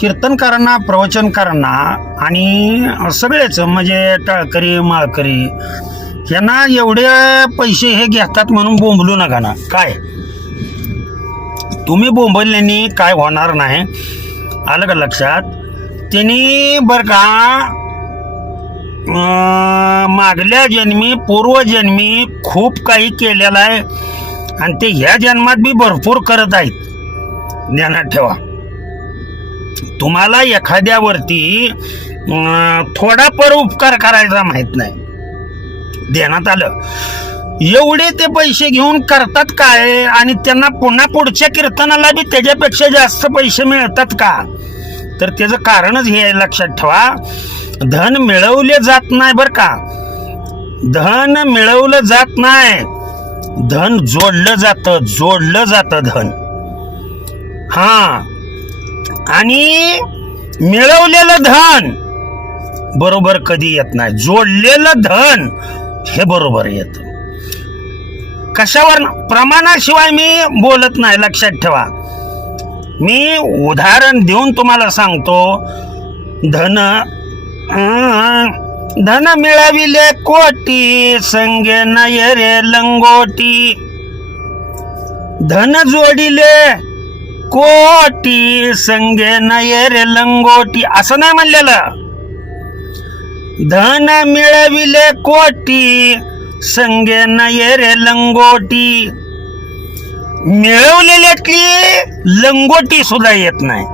कीर्तनकारांना प्रवचनकारांना आणि सगळेच म्हणजे टाळकरी माळकरी यांना एवढे पैसे हे घेतात म्हणून बोंबलू नका ना. काय? तुम्ही बोंबलल्याने काय होणार नाही. आलं का लक्षात? त्यांनी बरं का मागल्या जन्मी पूर्वजन्मी खूप काही केलेलं आहे. आणि ते ह्या जन्मात बी भरपूर करत आहेत. ज्ञानात ठेवा. तुम्हाला एखाद्यावरती थोडाफार थोडा पर उपकार करायचा माहीत नाही. देण्यात आलं. एवढे ते पैसे घेऊन करतात काय? आणि त्यांना पुन्हा पुढच्या कीर्तनाला बी त्याच्यापेक्षा जास्त पैसे मिळतात का? तर त्याचं कारणच हे आहे लक्षात ठेवा. धन मिळवले जात नाही बरं का? धन मिळवलं जात नाही. धन जोडलं जातं जोडलं जातं धन. हां. आणि मिळवलेलं धन बरोबर कधी येत नाही. जोडलेलं धन हे बरोबर येत. कशावर प्रमाणाशिवाय मी बोलत नाही लक्षात ठेवा. मी उदाहरण देऊन तुम्हाला सांगतो. धन धन मिळविले कोटी संगे नये रे लंगोटी. धन जोडिले कोटी संगे नय रे लंगोटी. असं नाही म्हणलेलं. धन मिळविले कोटी संगे नय रे लंगोटी. मिळवलेल्यातली लंगोटी सुद्धा येत नाही.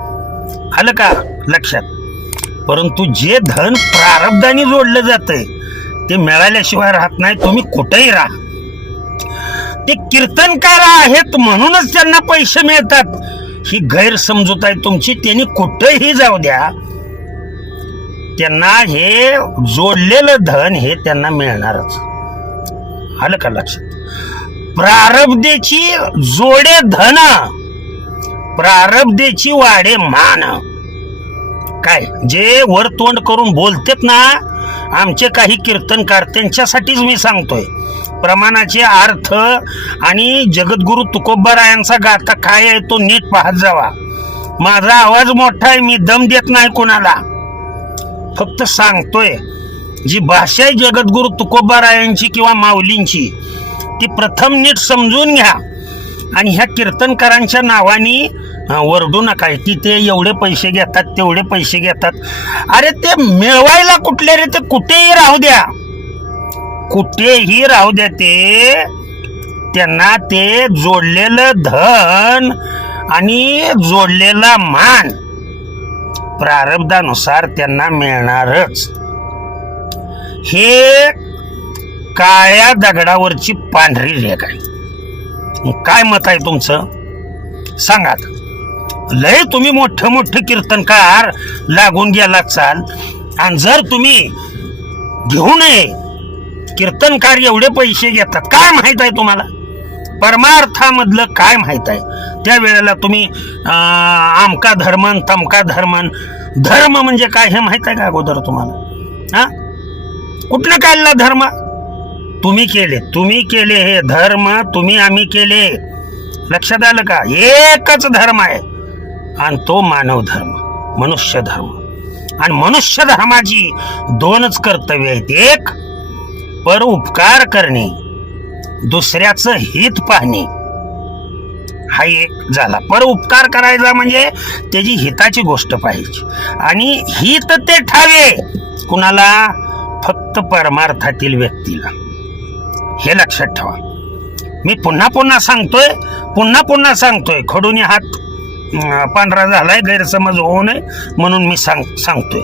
आलं का? लक्षात. परंतु जे धन प्रारब्धाने जोडलं जातंय ते मिळाल्याशिवाय राहत नाही. तुम्ही कुठेही राहा. ते कीर्तनकार आहेत म्हणूनच त्यांना पैसे मिळतात. ही गैरसमजूत आहे तुमची त्यांनी कुठंही जाऊ द्या. त्यांना हे जोडलेलं धन हे त्यांना मिळणारच. आलं का लक्षात? प्रारब्धेची जोडे धन प्रारब्धेची वाडे मान. काय जे वर तोंड करून बोलतेत ना आमचे काही कीर्तनकार त्यांच्यासाठीच मी सांगतोय. प्रमाणाचे अर्थ आणि जगद्गुरु तुकोबारायांचा गाथा काय आहे तो नीट पाहत जावा. माझा आवाज मोठा आहे मी दम देत नाही कोणाला. फक्त सांगतोय जी भाषा आहे जगद्गुरु तुकोबारायांची किंवा माऊलींची ती प्रथम नीट समजून घ्या. आणि ह्या कीर्तनकारांच्या नावानी वरडू नका. की ते एवढे पैसे घेतात तेवढे पैसे घेतात. अरे ते मिळवायला कुठले रे? ते कुठेही राहू द्या. कुठेही राहू द्या ते त्यांना ते जोडलेलं धन आणि जोडलेला मान प्रारब्धानुसार त्यांना मिळणारच. हे काळ्या दगडावरची पांढरी रेख आहे. काय मत आहे तुमचं? सांगा लय तुम्ही मोठे मोठे कीर्तनकार लागून गेला चाल. आणि जर तुम्ही घेऊ नये कीर्तनकार एवढे पैसे घेतात. काय माहीत आहे तुम्हाला? परमार्थामधलं काय माहीत आहे? त्यावेळेला तुम्ही आमका धर्मन तमका धर्मन धर्म म्हणजे काय हे माहीत आहे का अगोदर तुम्हाला? हा? कुठलं काढला धर्म? तुम्ही केले तुम्ही केले हे धर्म तुम्ही आम्ही केले. लक्षात आलं का? एकच धर्म आहे. आणि तो मानव धर्म मनुष्य धर्म. आणि मनुष्य धर्माची दोनच कर्तव्य आहेत. एक पर उपकार करणे दुसऱ्याचं हित पाहणे. हा एक झाला. पर उपकार करायचा म्हणजे त्याची हिताची गोष्ट पाहिजे आणि हित ते ठावे. कुणाला? फक्त परमार्थातील व्यक्तीला. हे लक्षात ठेवा. मी पुन्हा पुन्हा सांगतोय पुन्हा पुन्हा सांगतोय. खडून हात पांढरा झालाय गैरसमज होऊ नये म्हणून मी सांग सांगतोय.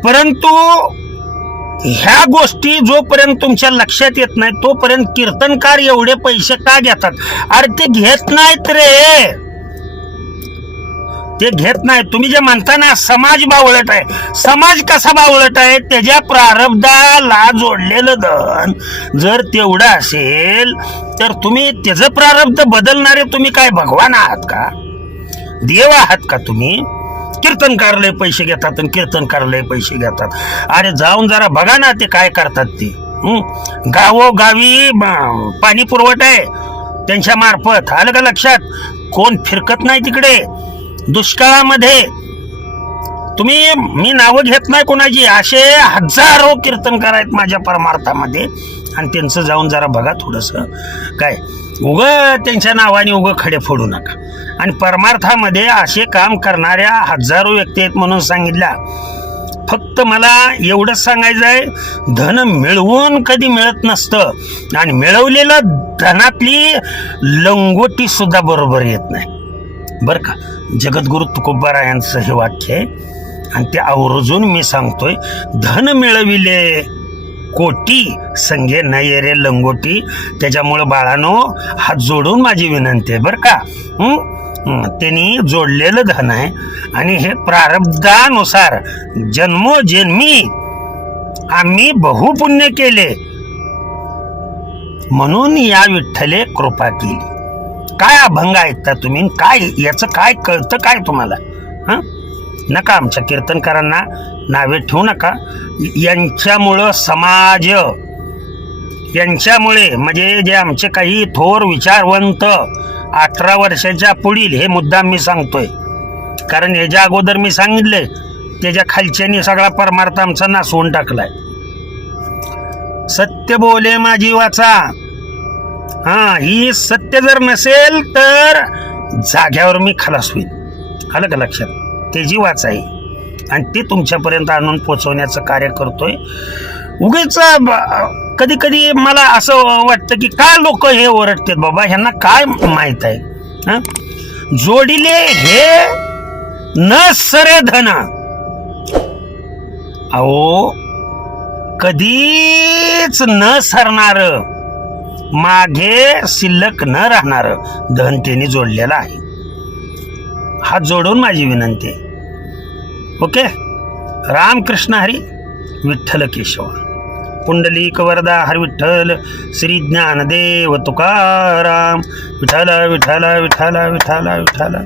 परंतु ह्या गोष्टी जोपर्यंत तुमच्या लक्षात येत नाही तोपर्यंत कीर्तनकार एवढे पैसे का घेतात? अरे ते घेत नाहीत रे. ते घेत नाही तुम्ही जे म्हणता ना समाज बावळट आहे. समाज कसा बावळट आहे? त्याच्या प्रारब्धाला जोडलेलं धन जर तेवढं असेल तर तुम्ही त्याचं प्रारब्ध बदलणारे तुम्ही काय भगवान आहात का? देव आहात का तुम्ही? कीर्तनकार लय पैसे घेतात आणि कीर्तनकार लय पैसे घेतात. अरे जाऊन जरा बघा ना ते काय करतात ते. गावोगावी पाणी पुरवठा आहे त्यांच्या मार्फत. आलं का लक्षात? कोण फिरकत नाही तिकडे. दुष्काळामध्ये. तुम्ही मी नावं घेत नाही कोणाची. असे हजारो कीर्तनकार आहेत माझ्या परमार्थामध्ये. आणि त्यांचं जाऊन जरा बघा थोडंसं. काय? उग त्यांच्या नावाने उग खडे फोडू नका. आणि परमार्थामध्ये असे काम करणाऱ्या हजारो व्यक्ती आहेत म्हणून सांगितल्या फक्त मला एवढंच सांगायचं आहे धन मिळवून कधी मिळत नसतं. आणि मिळवलेलं धनातली लंगोटी सुद्धा बरोबर येत नाही. बरं का? जगद्गुरु तुकोबारा यांचं हे वाक्य आहे. आणि ते आवर्जून मी सांगतोय धन मिळविले. कोटी संघे नाही रे लंगोटी. त्याच्यामुळं बाळानो हात जोडून माझी विनंती आहे बरं का? त्यांनी जोडलेलं धन आहे. आणि हे प्रारब्धानुसार जन्मोजन्मी आम्ही बहुपुण्य केले. म्हणून या विठ्ठले कृपा केली. काय अभंग ऐकता तुम्ही? काय याचं काय कळतं काय तुम्हाला? हं? नका आमच्या कीर्तनकारांना नावे ठेवू नका. यांच्यामुळं समाज यांच्यामुळे म्हणजे जे आमचे काही थोर विचारवंत अठरा वर्षाच्या पुढील हे मुद्दा मी सांगतोय. कारण याच्या अगोदर मी सांगितले त्याच्या खालच्यानी सगळा परमार्थ आमचा नासवून टाकलाय. सत्य बोले माझी वाचा. हा ही सत्य जर नसेल तर जाग्यावर मी खलास होईल आलं का लक्षात? ते जीवाचं आहे. आणि ते तुमच्यापर्यंत आणून पोचवण्याचं कार्य करतोय. उगीच कधी कधी मला असं वाटतं की का लोक हे ओरडतात बाबा? ह्यांना काय माहीत आहे? हां? जोडिले हे न सरे धन. अहो कधीच न सरणार. मागे शिल्लक न राहणार. धन त्यांनी जोडलेलं आहे. हात जोडून माझी विनंती. ओके? रामकृष्ण हरी विठ्ठल केशव. पुंडलिक वरदा हर विठ्ठल श्री ज्ञानदेव तुकाराम. विठाला विठाला विठाला विठाला विठाला